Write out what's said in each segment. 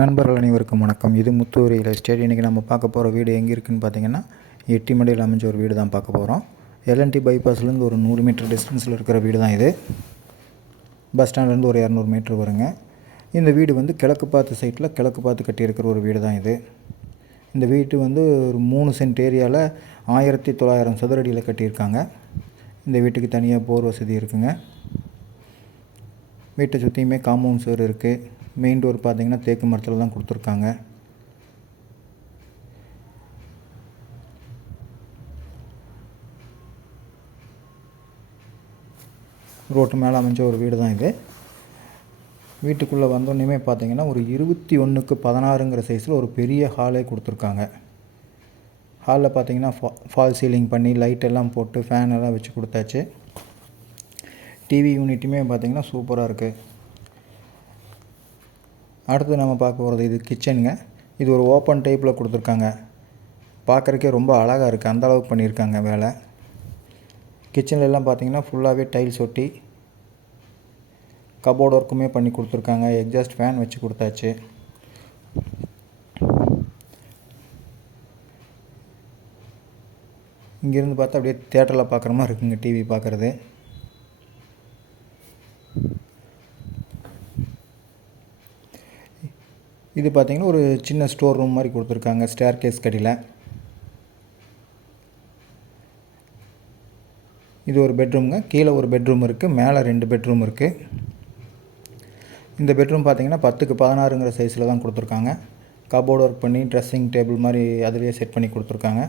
நண்பர்கள் அனைவருக்கும் வணக்கம். இது முத்து ரியல் எஸ்டேட். இன்றைக்கி நம்ம பார்க்க போகிற வீடு எங்கே இருக்குதுன்னு பார்த்தீங்கன்னா, எட்டிமடையில் அமைஞ்ச ஒரு வீடு தான் பார்க்க போகிறோம். எல்என்டி பைபாஸ்லேருந்து ஒரு 100 மீட்டர் டிஸ்டன்ஸில் இருக்கிற வீடு தான் இது. பஸ் ஸ்டாண்ட்லேருந்து ஒரு 200 மீட்டர் வருங்க. இந்த வீடு வந்து கிழக்கு பார்த்து சைட்டில் கிழக்கு பார்த்து கட்டியிருக்கிற ஒரு வீடு தான் இது. இந்த வீட்டு வந்து ஒரு 3 சென்ட் ஏரியாவில் 1900 சதுரடியில் கட்டியிருக்காங்க. இந்த வீட்டுக்கு தனியாக போர் வசதி இருக்குங்க. வீட்டை சுற்றியுமே காம்பவுண்ட் சுவர் இருக்குது. மெயின் டோர் பார்த்திங்கன்னா தேக்கு மரத்தில் தான் கொடுத்துருக்காங்க. ரோட்டு மேலே அமைஞ்ச ஒரு வீடு தான் இது. வீட்டுக்குள்ளே வந்தோடனே பார்த்திங்கன்னா ஒரு 21x16 சைஸில் ஒரு பெரிய ஹாலே கொடுத்துருக்காங்க. ஹாலில் பார்த்திங்கன்னா ஃபால் சீலிங் பண்ணி லைட் எல்லாம் போட்டு ஃபேன் எல்லாம் வச்சு கொடுத்தாச்சு. டிவி யூனிட்டுமே பார்த்திங்கன்னா சூப்பராக இருக்குது. அடுத்து நம்ம பார்க்க போகிறது இது கிச்சனுங்க. இது ஒரு ஓப்பன் டைப்பில் கொடுத்துருக்காங்க. பார்க்குறக்கே ரொம்ப அழகாக இருக்குது. அந்த அளவுக்கு பண்ணியிருக்காங்க வேலை. கிச்சன்லலாம் பார்த்திங்கன்னா ஃபுல்லாகவே டைல்ஸ் ஒட்டி கபோர்டு ஒர்க்குமே பண்ணி கொடுத்துருக்காங்க. எக்ஸாஸ்ட் ஃபேன் வச்சு கொடுத்தாச்சு. இங்கேருந்து பார்த்தா அப்படியே தியேட்டரில் பார்க்குற மாதிரி இருக்குங்க டிவி பார்க்குறது. இது பார்த்திங்கன்னா ஒரு சின்ன ஸ்டோர் ரூம் மாதிரி கொடுத்துருக்காங்க. ஸ்டேர் கேஸ் கடியில் இது ஒரு பெட்ரூம்ங்க. கீழே ஒரு பெட்ரூம் இருக்குது, மேலே 2 பெட்ரூம் இருக்குது. இந்த பெட்ரூம் பார்த்திங்கன்னா 10x16 சைஸில் தான் கொடுத்துருக்காங்க. கபோர்டு ஒர்க் பண்ணி ட்ரெஸ்ஸிங் டேபிள் மாதிரி அதிலேயே செட் பண்ணி கொடுத்துருக்காங்க.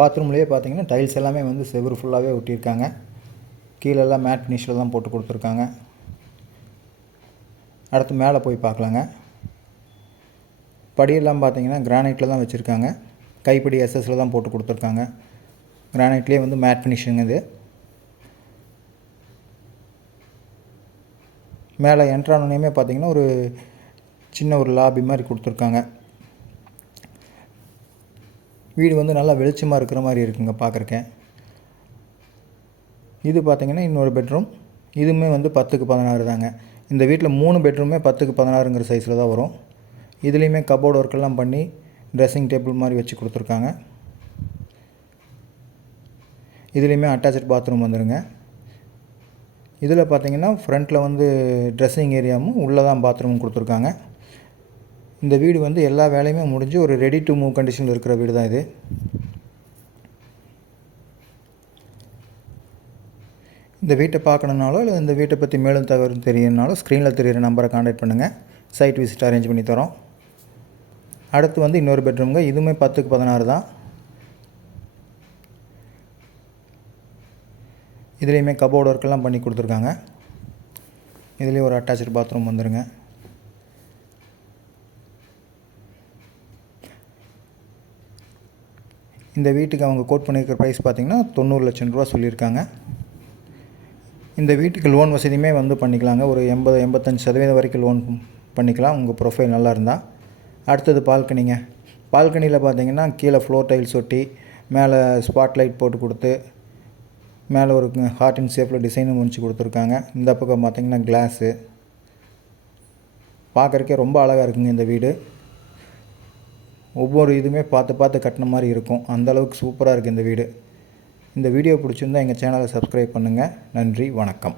பாத்ரூம்லேயே பார்த்திங்கன்னா டைல்ஸ் எல்லாமே வந்து செவுரு ஃபுல்லாகவே ஒட்டியிருக்காங்க. கீழெல்லாம் மேட் ஃபினிஷில் தான் போட்டு கொடுத்துருக்காங்க. அடுத்து மேலே போய் பார்க்கலாங்க. படியெல்லாம் பார்த்திங்கன்னா கிரானைட்டில் தான் வச்சுருக்காங்க. கைப்படி எஸ்எஸில் தான் போட்டு கொடுத்துருக்காங்க. கிரானைட்லேயே வந்து மேட் ஃபினிஷிங் இது. மேலே என்ட்ரானோனையுமே பார்த்திங்கன்னா ஒரு சின்ன ஒரு லாபி மாதிரி கொடுத்துருக்காங்க. வீடு வந்து நல்லா வெளிச்சமாக இருக்கிற மாதிரி இருக்குங்க பார்க்குறக்கே. இது பார்த்திங்கன்னா இன்னொரு பெட்ரூம். இதுவுமே வந்து 10x16 தாங்க. இந்த வீட்டில் 3 பெட்ரூமே 10x16 சைஸில் தான் வரும். இதுலேயுமே கபோர்டு ஒர்க்கெல்லாம் பண்ணி ட்ரெஸ்ஸிங் டேபிள் மாதிரி வச்சு கொடுத்துருக்காங்க. இதுலேயுமே அட்டாச்ட் பாத்ரூம் வந்துடுங்க. இதில் பார்த்திங்கன்னா ஃப்ரண்ட்டில் வந்து ட்ரெஸ்ஸிங் ஏரியாவும் உள்ளே தான் பாத்ரூமும் கொடுத்துருக்காங்க. இந்த வீடு வந்து எல்லா வேலையுமே முடிஞ்சு ஒரு ரெடி டு மூவ் கண்டிஷனில் இருக்கிற வீடு தான் இது. இந்த வீட்டை பார்க்கணுன்னாலோ இல்லை இந்த வீட்டை பற்றி மேலும் தகவல் தெரியணுனாலும் ஸ்க்ரீனில் தெரிகிற நம்பரை கான்டாக்ட் பண்ணுங்கள். சைட் விசிட் அரேஞ்ச் பண்ணி தரோம். அடுத்து வந்து இன்னொரு பெட்ரூம்ங்க. இதுவுமே 10x16 தான். இதுலேயுமே கபோர்டு ஒர்க்கெல்லாம் பண்ணி கொடுத்துருக்காங்க. இதுலேயும் ஒரு அட்டாச்சு பாத்ரூம் வந்துடுங்க. இந்த வீட்டுக்கு அவங்க கோட் பண்ணியிருக்கிற ப்ரைஸ் பார்த்திங்கன்னா 90 லட்சம் ரூபா சொல்லியிருக்காங்க. இந்த வீட்டுக்கு லோன் வசதியுமே வந்து பண்ணிக்கலாங்க. ஒரு 80-85% வரைக்கும் லோன் பண்ணிக்கலாம் உங்கள் ப்ரொஃபைல் நல்லா இருந்தால். அடுத்தது பால்கனிங்க. பால்கனியில் பார்த்திங்கன்னா கீழே ஃப்ளோர் டைல்ஸ் ஒட்டி மேலே ஸ்பாட் லைட் போட்டு கொடுத்து மேலே ஒரு ஹார்ட் அண்ட் ஷேப்பில் டிசைனும் முடிச்சு கொடுத்துருக்காங்க. இந்த பக்கம் பார்த்திங்கன்னா கிளாஸு. பார்க்குறக்கே ரொம்ப அழகாக இருக்குங்க இந்த வீடு. ஒவ்வொரு இதுவுமே பார்த்து பார்த்து கட்டின மாதிரி இருக்கும். அந்தளவுக்கு சூப்பராக இருக்குது இந்த வீடு. இந்த வீடியோ பிடிச்சிருந்தால் எங்கள் சேனலை சப்ஸ்கிரைப் பண்ணுங்கள். நன்றி, வணக்கம்.